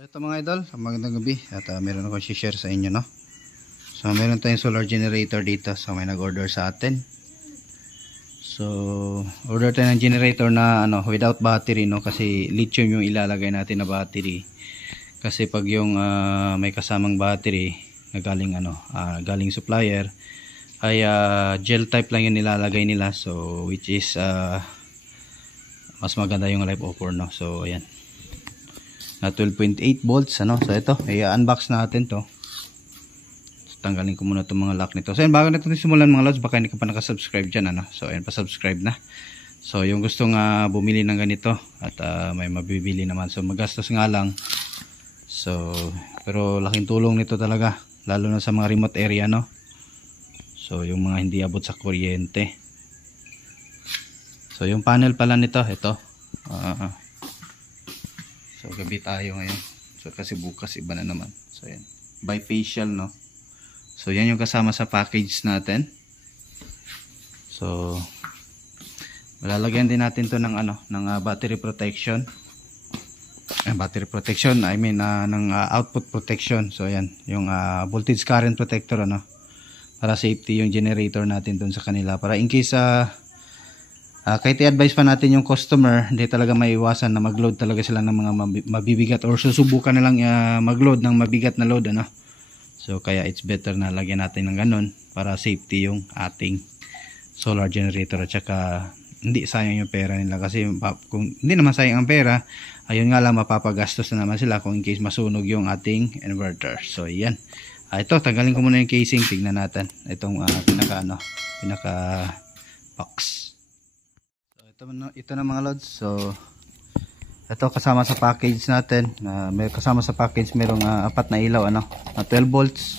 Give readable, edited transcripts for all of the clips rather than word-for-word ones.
So ito mga idol, magandang gabi at meron ako share sa inyo, no. So meron tayong solar generator dito, so may nag-order sa atin. So order tayo ng generator na without battery, no, kasi lithium yung ilalagay natin na battery. Kasi pag yung may kasamang battery na galing galing supplier ay gel type lang yung nilalagay nila, so which is mas maganda yung life offer, no. So ayan, na 12.8 volts, so ito i-unbox natin to. So, tanggalin ko muna itong mga lock nito. So ayan, bago natin simulan mga lods, baka hindi ka pa nakasubscribe dyan, so ayan, pa-subscribe na. So yung gustong bumili ng ganito at may mabibili naman, so magastos nga lang, so pero laking tulong nito talaga, lalo na sa mga remote area, no. So yung mga hindi abot sa kuryente. So yung panel pala nito, ito so gabi tayo ngayon, so kasi bukas iba na naman. So yan, bifacial, no. So yan yung kasama sa package natin. So malalagyan din natin to ng ng battery protection. Battery protection, I mean ng output protection. So yan, yung voltage current protector, para safety yung generator natin dun sa kanila, para in case kahit i-advise pa natin yung customer, hindi talaga maiwasan na mag-load talaga sila ng mga mabibigat, or susubukan na lang mag-load ng mabigat na load, so kaya it's better na lagyan natin ng ganun para safety yung ating solar generator, at saka hindi sayang yung pera nila. Kasi kung hindi naman sayang ang pera, ayun nga lang, mapapagastos na naman sila kung in case masunog yung ating inverter. So yan, ito tanggalin ko muna yung casing, tignan natin itong pinaka box. Ito na mga lods. So ito kasama sa package natin, may kasama sa package merong 4 na ilaw, na 12 volts.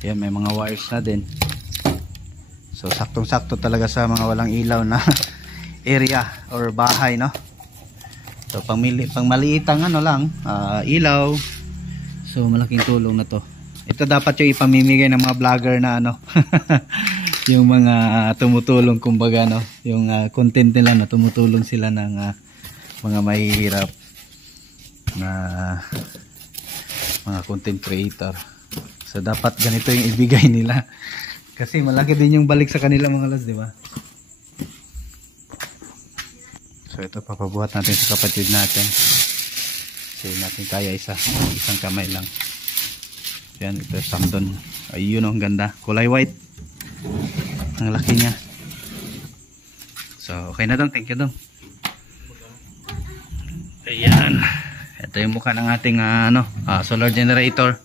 Yan, may mga wires na din. So saktong sakto talaga sa mga walang ilaw na area or bahay, no. So pang maliitang lang ilaw, so malaking tulong na to. Ito dapat yung ipamimigay ng mga vlogger na yung mga tumutulong, kumbaga, yung content nila na tumutulong sila ng mga mahihirap na mga content creator. So dapat ganito yung ibigay nila, kasi malaki din yung balik sa kanila mga lads, di ba? So ito papabuhat natin sa kapatid natin, kasi natin kaya isang kamay lang. Yan, ito Samdon. Ayun, ang ganda, kulay white, ang laki niya. So okay na dong, thank you dong. Ayan, ito yung mukha ng ating solar generator.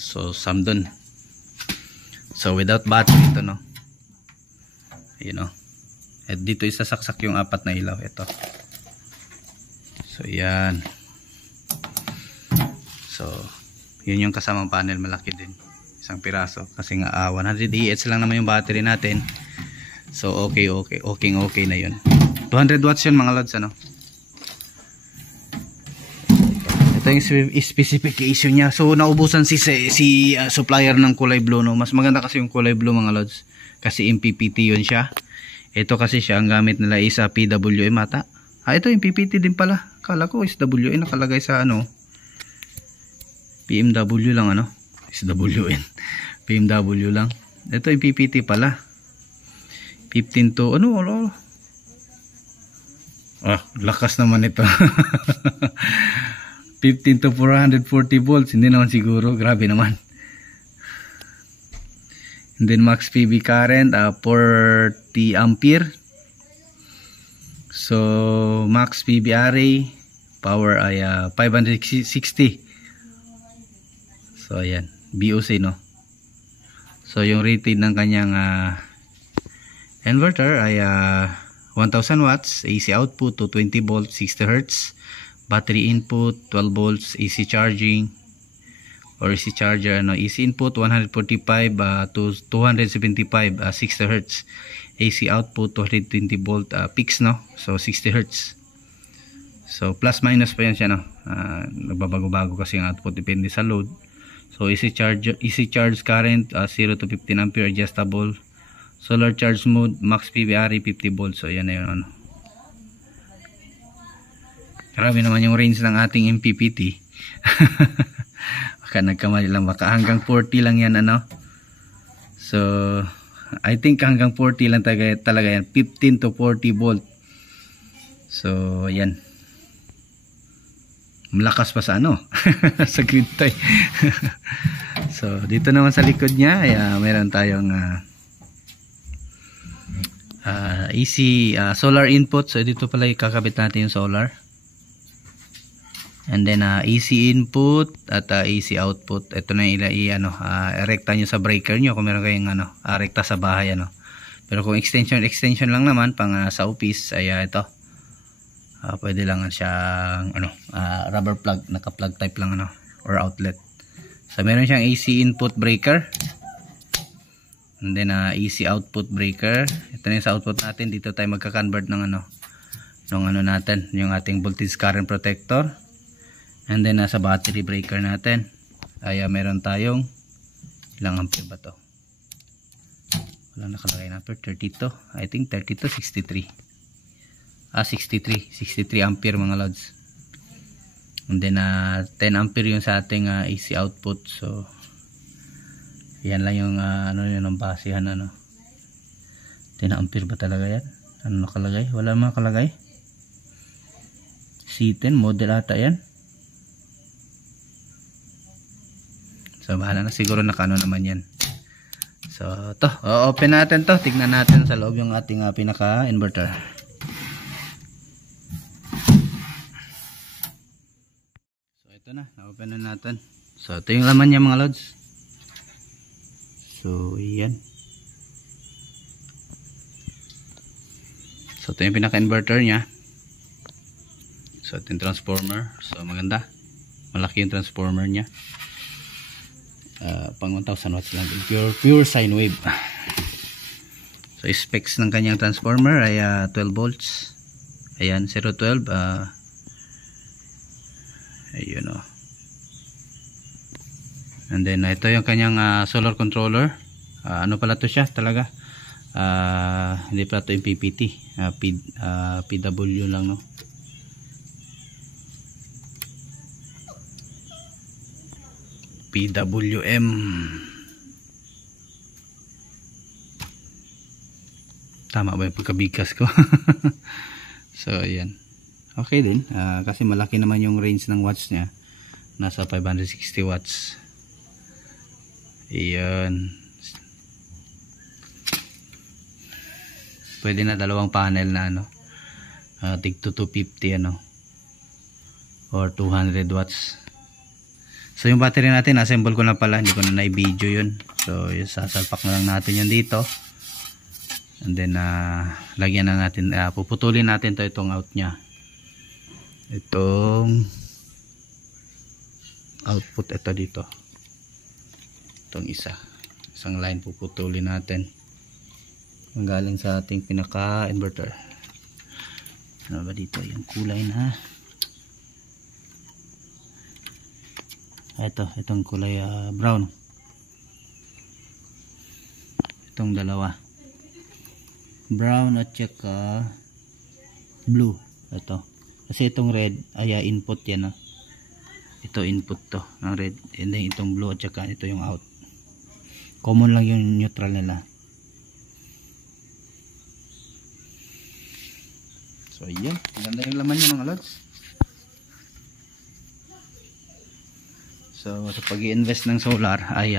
So Samdon, so without battery ito, at dito isasaksak yung 4 na ilaw, ito. So yan, so yun yung kasamang panel, malaki din, isang piraso, kasi nga 100 EH lang naman yung battery natin. So okay na yun. 200 watts yun mga lods, ito yung specification niya. So naubusan si supplier ng kulay blue, mas maganda kasi yung kulay blue mga lods, kasi MPPT yun siya. Ito kasi siya, ang gamit nila is PWM ata. Ito yung PPT din pala, kala ko is WM nakalagay sa PMW lang, SWN, PMW lang. Ito yung PPT pala, 15 to lakas naman ito. 15 to 440 volts, hindi naman siguro, grabe naman. And then max PV current 40 ampere. So max PV array power ay 560. So ayan, BOC, So yung rated ng kanyang inverter ay 1000 watts, AC output to 20 volts, 60 Hz, battery input 12 volts, AC charging or AC charger, AC input 145 to 275, 60 Hz, AC output 220 volt, peaks, so 60 Hz. So plus minus pa yan siya, nagbabago-bago kasi ang output, depende sa load. So AC charge current 0 to 15 ampere adjustable. Solar charge mode, max PV array 50 volts. So yan na yun, Grabe naman yung range ng ating MPPT. Baka nagkamali lang, baka hanggang 40 lang yan ano. So I think hanggang 40 lang talaga yan, 15 to 40 volt. So yan, malakas pa sa ano sa grid tie. So dito naman sa likod niya ay meron tayong AC solar input. So dito pala ikakabit natin yung solar. And then AC input at AC output. Ito na yung rekta nyo sa breaker nyo kung meron kayong rekta sa bahay ano. Pero kung extension lang naman pang sa office ay ito. Pwede lang siyang rubber plug, naka-plug type lang or outlet. So meron siyang AC input breaker. And then AC output breaker. Ito na yung sa output natin. Dito tayo magka-convert ng natin, yung ating voltage current protector. And then sa battery breaker natin ay meron tayong ilang ampere ba to? Wala nakalagay na ampere, 32. I think 32, 63. 63 ampere mga lods. And then 10 ampere yung sa ating AC output. So yan lang yung yun ang basehan 10 ampere ba talaga yan? Ano nakalagay? Wala naman nakalagay. C10 model ata yan. So bahala na, siguro nakano naman yan. So to, open natin to, tignan natin sa loob yung ating pinaka inverter. So ito na, na-open na natin. So ito yung laman niya mga lods. So yan. So ito yung pinaka inverter niya. So ito yung transformer. So maganda, malaki yung transformer niya. Pang 1000 watts lang, pure sine wave. So specs ng kanyang transformer ay 12 volts. Ayan, 012. Ayun o. And then ito yung kanyang solar controller. Ano pala to siya talaga? Hindi pala to yung PPT. PW lang no. PWM. Tama ba yung pagkabigas ko? So ayan, okay din kasi malaki naman yung range ng watts nya, nasa 560 watts. Ayan, pwede na dalawang panel na tig 250 or 200 watts. So yung battery natin, assemble ko na pala, hindi ko na na-video yun. So sasalpak na lang natin yun dito. And then lagyan na natin, puputulin natin to, itong out nya. Itong output, ito dito. Itong isang line puputulin natin. Ang galing sa ating pinaka inverter. Ano ba dito yung kulay na? Itong kulay brown. Itong dalawa, brown at saka blue. Ito kasi itong red ay input yan ito input to ng red, and then itong blue at saka ito yung out. Common lang yung neutral nila. So ayan, maganda yung laman niya mga lods. So sa pag-i-invest ng solar ay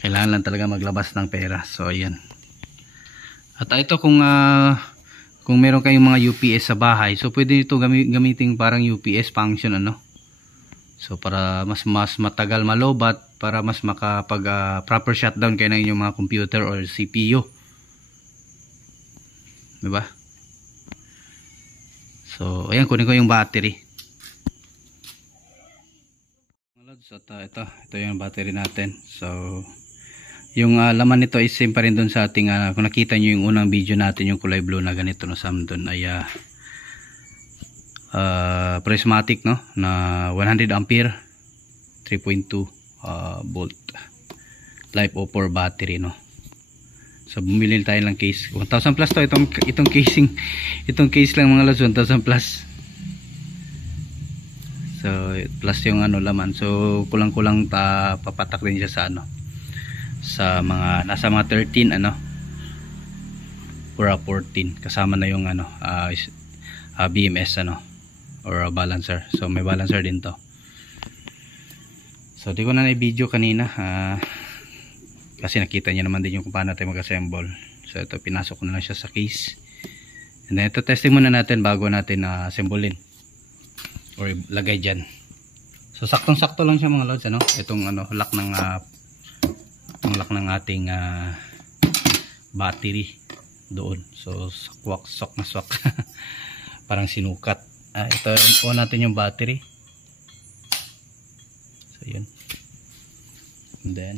kailangan lang talaga maglabas ng pera. So ayan. At ito kung meron kayong mga UPS sa bahay, so pwede ito gamitin parang UPS function So para mas matagal malobat, para mas makapag proper shutdown kayo ng inyong mga computer or CPU. Diba? So ayan, kunin ko yung battery. So ito yung battery natin. So yung laman nito is same pa rin dun sa ating kung nakita nyo yung unang video natin, yung kulay blue na ganito na doon ay prismatic na 100 ampere 3.2 volt type O4 battery So bumili tayo ng case 1,000 plus to, itong case lang mga lods, 1,000 plus. So plus yung ano laman, so kulang-kulang papatak din siya sa ano, sa mga nasa mga 13 ano or 14, kasama na yung ano BMS ano or balancer. So may balancer din to. So di ko na i-video kanina kasi nakita niyo naman din yung kung paano tayo mag-assemble. So ito, pinasok ko na lang siya sa case, and then ito testing muna natin bago natin assemblein or lagay dyan. So saktong sakto lang siya mga lods ano, itong ano lock ng lock ng ating battery doon. So sok na swak parang sinukat. Ito on natin yung battery. So yun, and then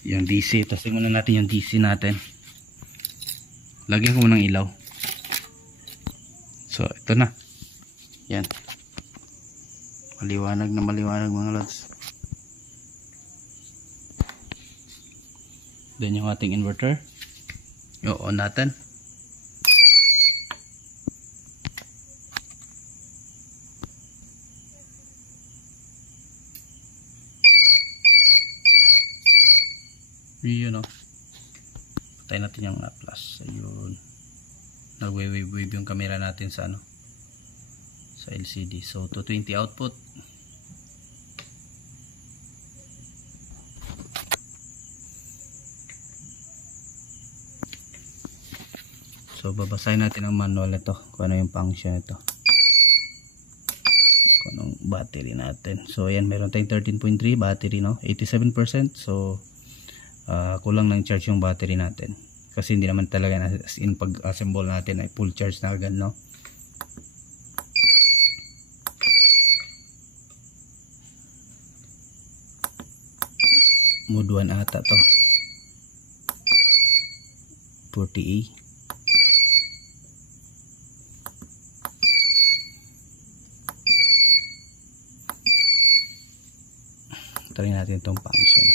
yung DC, testing muna natin yung DC natin. Lagyan ko ng ilaw. So ito na, yan, maliwanag na maliwanag mga lods. Then yung ating inverter, i-on natin. Yun o, patay natin yung plus. Ayun, nag-wave yung camera natin sa ano, sa LCD. So 220 output. So babasahin natin ang manual ito kung ano yung function ito, kung anong battery natin. So ayan, meron tayong 13.3 battery no, 87%. So kulang ng charge yung battery natin kasi hindi naman talaga as in pag assemble natin ay full charge na agad no. Mode 1 ata to, 40E. Try natin itong function.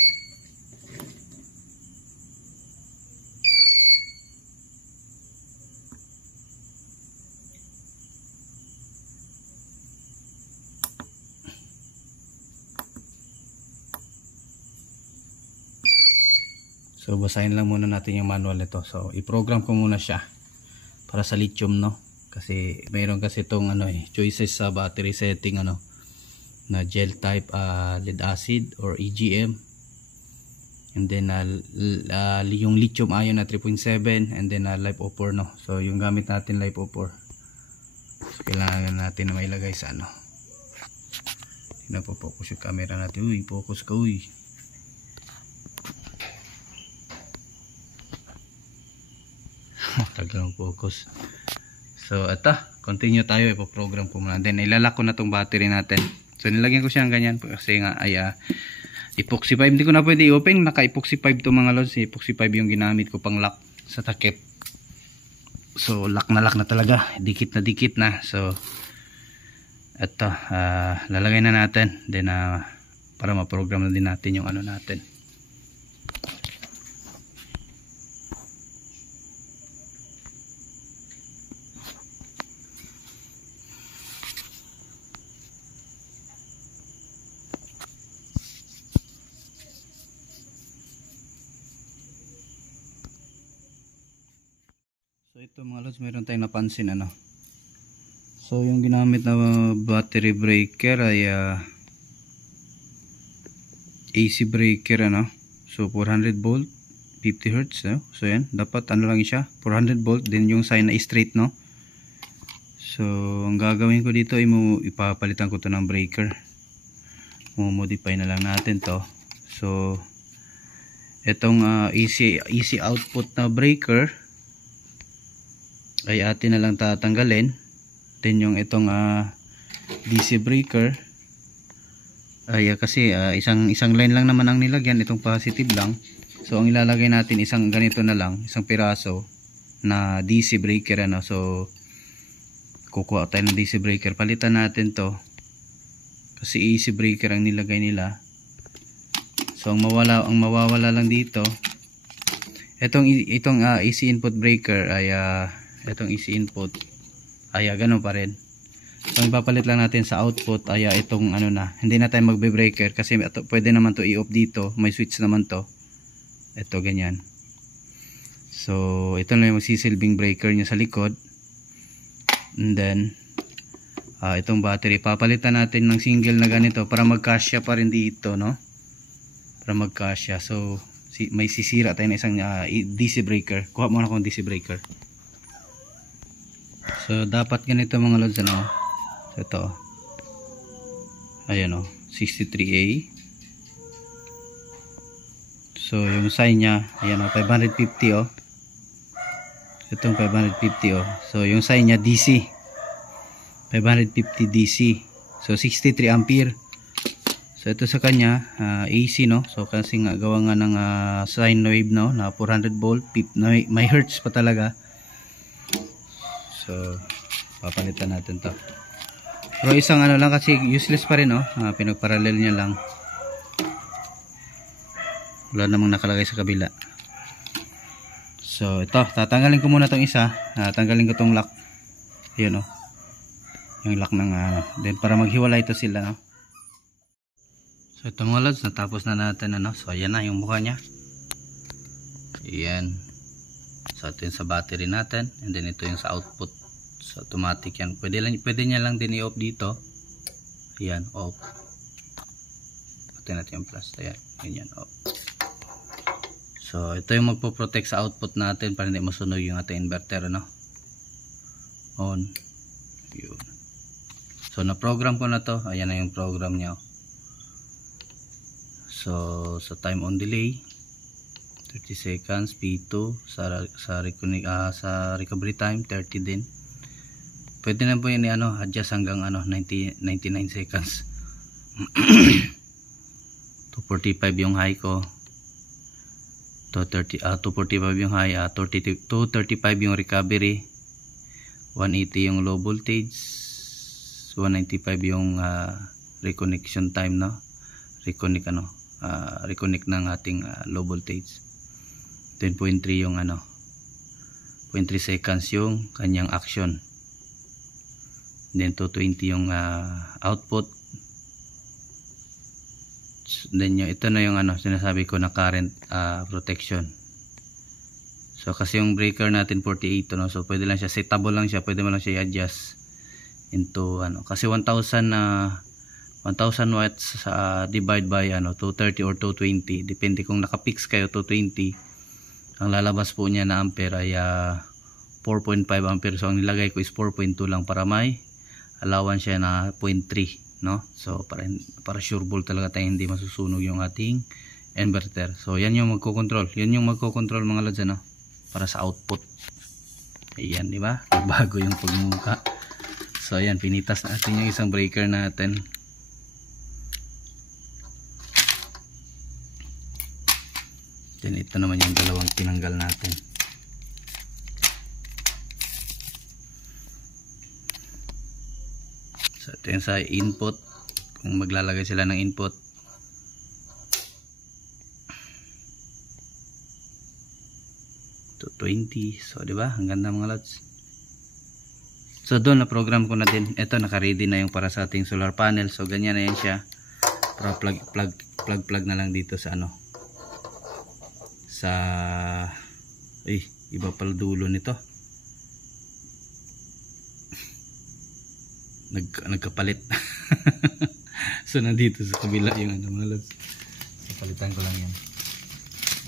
So basahin lang muna natin yung manual nito. So i-program ko muna siya para sa lithium no, kasi mayroon kasi itong ano choices sa battery setting ano, na gel type, lead acid or EGM, and then yung lithium ion na 3.7, and then LiFePO4 no. So yung gamit natin LiFePO4, so kailangan natin na mailagay sa ano, pinapo-focus yung camera natin. Uy, focus ka uy. Tagal ng focus. So ito, continue tayo, ipo-program ko muna, then ilalak ko na tong battery natin. So nilagyan ko siya ng ganyan kasi nga ay epoxy 5, hindi ko na pwede i-open, naka epoxy 5 to mga lods. Epoxy 5 yung ginamit ko pang lock sa takip. So lock na talaga, dikit na. So ito, lalagay na natin, then para ma-program na din natin yung ano natin. So ito mga lods, meron tayong napansin ano. So yung ginamit na battery breaker ay AC breaker ano. So 400 volt, 50 Hz no? So yan, dapat ano lang siya, 400 volt, then yung sign na straight no. So ang gagawin ko dito ay ipapalitan ko to ng breaker. Modify na lang natin to. So itong AC output na breaker ay atin na lang tatanggalin. Then yung itong DC breaker ay kasi isang line lang naman ang nilagyan, itong positive lang. So ang ilalagay natin isang ganito na lang, isang piraso na DC breaker ano. So kukuha tayo ng DC breaker, palitan natin to kasi AC breaker ang nilagay nila. So ang mawawala lang dito, itong AC input breaker ay itong easy input, ay ganun pa rin. So ipapalit lang natin sa output ay itong ano na, hindi na tayo magbe-breaker kasi ito, pwede naman to i-off dito, may switch naman to. Ito ganyan. So ito na yung magsisilbing breaker niya sa likod. And then itong battery, papalitan natin ng single na ganito para magkasya pa rin dito, no? Para magkasya. So may sisira tayo na isang DC breaker. Kuha muna akong DC breaker. So dapat ganito mga lods, ano? Ito, ayan o, 63A. So yung sign nya, ayan o, 550 o. Itong 550 o. So yung sign nya DC, 550 DC. So 63 ampere. So ito sa kanya AC, no. So kasi nga gawa nga ng sine wave, no, na 400 volt, may hertz pa talaga. So papalitan natin to. Pero isang ano lang kasi useless pa rin, oh. Pinagparallel niya lang. Wala namang nakalagay sa kabila. So ito, tatanggalin ko muna tong isa. Tanggalin ko tong lock. Ayun, oh. Yung lock ng then para maghiwalay ito sila, no? So ito mga lods, natapos na natin, ano. So ayan na yung mukha niya. Ayan. So ito yung sa battery natin, and then ito yung sa output. So automatic yan. Pwede niya lang din i-off dito. Ayan, off. Pati natin yung plus. Ayan, ganyan, off. So ito yung magpo-protect sa output natin para hindi masunog yung ating inverter, ano? On. Yun. So na-program ko na to. Ayan na yung program niya. So sa time on delay 30 seconds, P2 sa recovery time 30 din. Pwede na po yun adjust hanggang 99 seconds. 245 yung high ko. 245 yung high, 235 yung recovery. 180 yung low voltage. 195 yung reconnection time, no. Reconnect ng ating low voltage. 10.3 yung 0.3 seconds yung kanyang action. Then 220 yung output. Then ito na yung sinasabi ko na current protection. So kasi yung breaker natin 48, no, so pwede lang siya setable lang siya, pwede mo lang siya i-adjust into kasi 1000 watts divide by 230 or 220, depende kung naka-fix kayo 220. Ang lalabas po niya na ampere ay 4.5 ampere. So ang nilagay ko is 4.2 lang para may allowance siya na 0.3, no. So para sure ball talaga tayo hindi masusunog yung ating inverter. So yan yung magko-control. Yun yung magko-control mga lods, para sa output. Ayan, di ba? Bago yung pagmumuka. So ayan, pinitas natin yung isang breaker natin. Then ito naman yung dalawang tinanggal natin. So ito yung sa input, kung maglalagay sila ng input. To 20. So di ba? Ang ganda mga lods. So doon na program ko na din. Ito naka-ready na yung para sa ating solar panel. So ganyan na yan siya. Para plug na lang dito sa sa iba pala dulo nito. Nagkapalit. So nandito sa kabila yung mga lods. So palitan ko lang yan.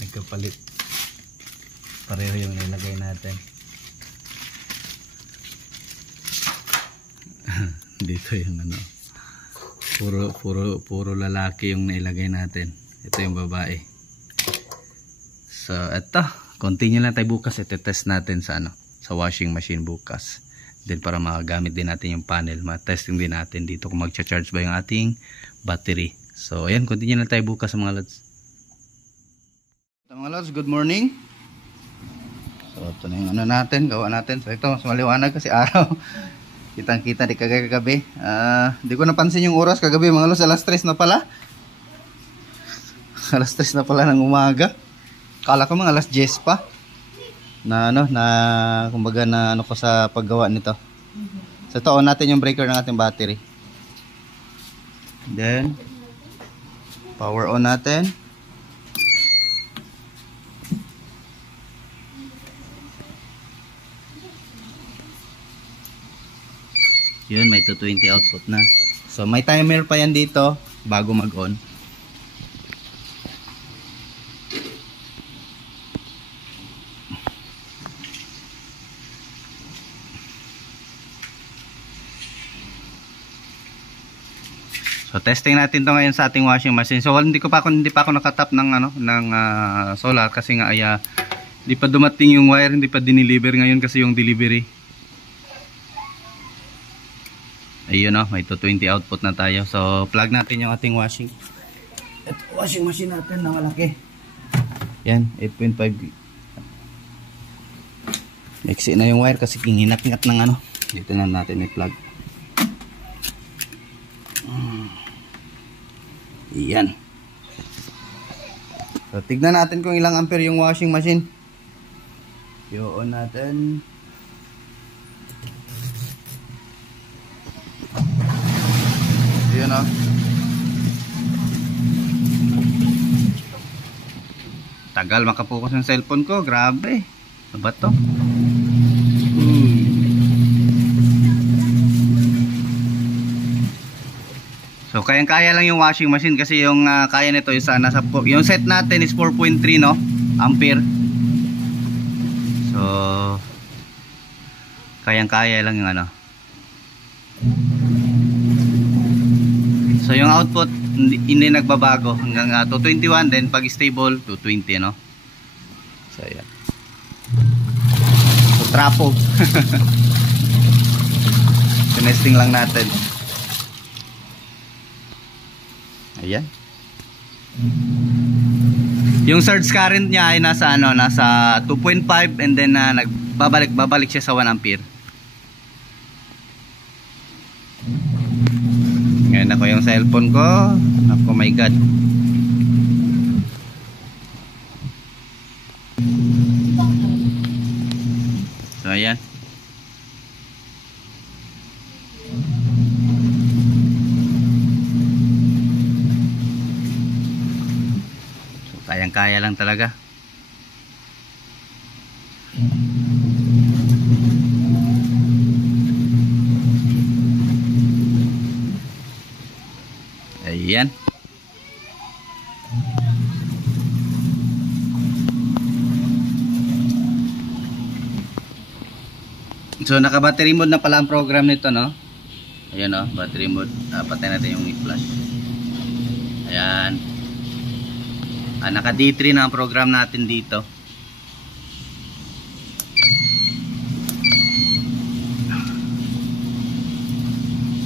Nagkapalit. Pareho yung nilagay natin. Dito yung puro lalaki yung nailagay natin. Ito yung babae. So eto, continue lang tayo bukas. Ito test natin sa sa washing machine bukas. Then para magamit din natin yung panel, ma-testing din natin dito kung magcha-charge ba yung ating battery. So ayan, continue lang tayo bukas mga lods. Mga lods, good morning. So ito na yung natin, gawa natin. So ito, mas maliwanag kasi araw. Kitang kita di kagabi. Di ko napansin yung oras kagabi mga lods, alas 3 na pala. Alas 3 na pala ng umaga. Kala ko mga alas 10 pa. na ano na kumbaga na ano ko sa paggawa nito. So ito on natin yung breaker ng ating battery. Then power on natin. Yun, may 220 output na. So may timer pa yan dito bago mag-on. So testing natin to ngayon sa ating washing machine. So hindi pa ako nakatap ng ano ng solar kasi nga ay hindi pa dumating yung wire, hindi pa dineliver ngayon kasi yung delivery. Ayun may 220 output na tayo. So plug natin yung ating washing. Ito washing machine natin na malaki. Yan, 8.5. Mixi na yung wire kasi hinat-ngat ng ano. Dito na natin i-plug. Yan. So tignan natin kung ilang ampere yung washing machine. I-on natin. Ayan tagal makapokus ng cellphone ko, grabe. Ano ba to? So kayang-kaya lang yung washing machine kasi yung kaya nito yung nasa yung set natin is 4.3 no ampere. So kayang-kaya lang yung ano. So yung output hindi nagbabago hanggang 221, then pag stable 220 no. So yan. So trapo. Tinesting lang natin. Ayan. Yung surge current niya ay nasa ano, nasa 2.5 and then babalik siya sa 1 ampere. Ngayon ako yung cellphone ko. Oh my god. So ayan. So kayang-kaya lang talaga. Ayan. So naka battery mode na pala ang program nito no. Ayan battery mode. Patay natin yung flash. Ayan. Naka D3 na ang program natin dito.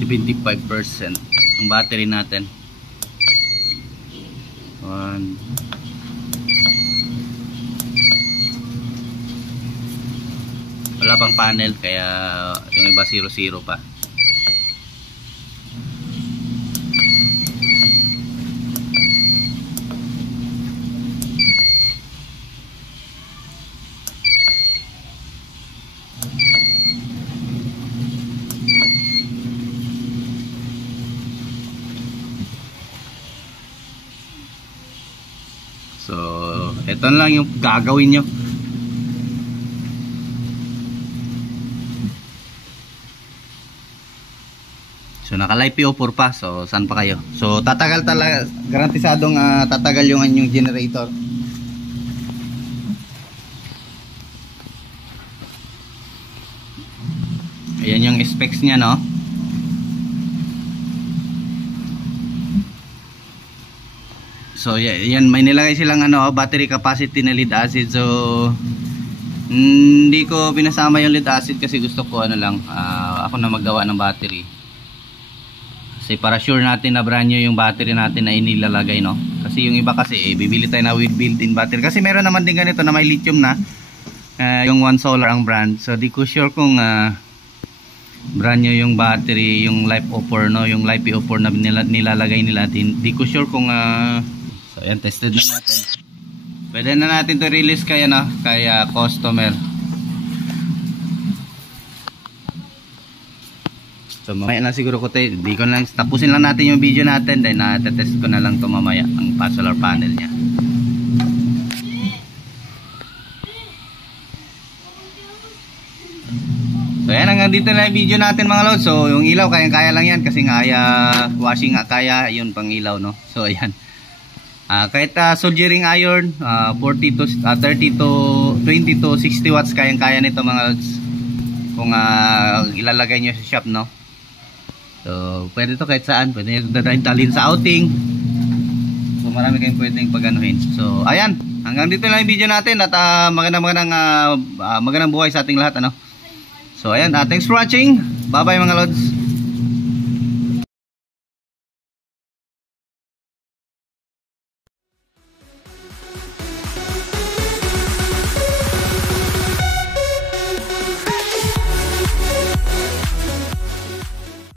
%75% ang battery natin. Wala pang panel kaya yung iba 0-0 pa. So ito lang yung gagawin nyo. So naka-live PO4 pa. So saan pa kayo? So tatagal talaga, garantisadong tatagal yung inyong generator. Ayan yung specs niya no. So yan may nilagay silang battery capacity na lead acid. So hindi ko pinasama yung lead acid kasi gusto ko ako na maggawa ng battery. Kasi para sure natin na brand new yung battery natin na inilalagay no. Kasi yung iba kasi bibili tayo na with built-in battery. Kasi meron naman din ganito na may lithium na yung One Solar ang brand. So di ko sure kung brand new yung battery, yung LiFeO4 no, yung LiFeO4 na nilalagay nila. Di ko sure kung so ayan, tested na natin. Pwede na natin to release kay kay customer. So mamaya na siguro ko tayo, di ko lang, tapusin lang natin yung video natin, then test ko na lang to mamaya ang solar panel niya. So yan, hanggang dito na yung video natin mga lods. So yung ilaw kaya lang yan kasi nga washing nga kaya, yun pang ilaw, no. So ayan, kahit soldering iron 40 to 30 to 20 to 60 watts kaya nito mga lods kung ilalagay nyo sa shop, no. So pwede to kahit saan, pwede nyo dalhin sa outing. So marami kayong pwedeng paganuhin. So ayan, hanggang dito lang yung video natin at magandang buhay sa ating lahat, ano. So ayan, thanks for watching. Bye bye mga lods.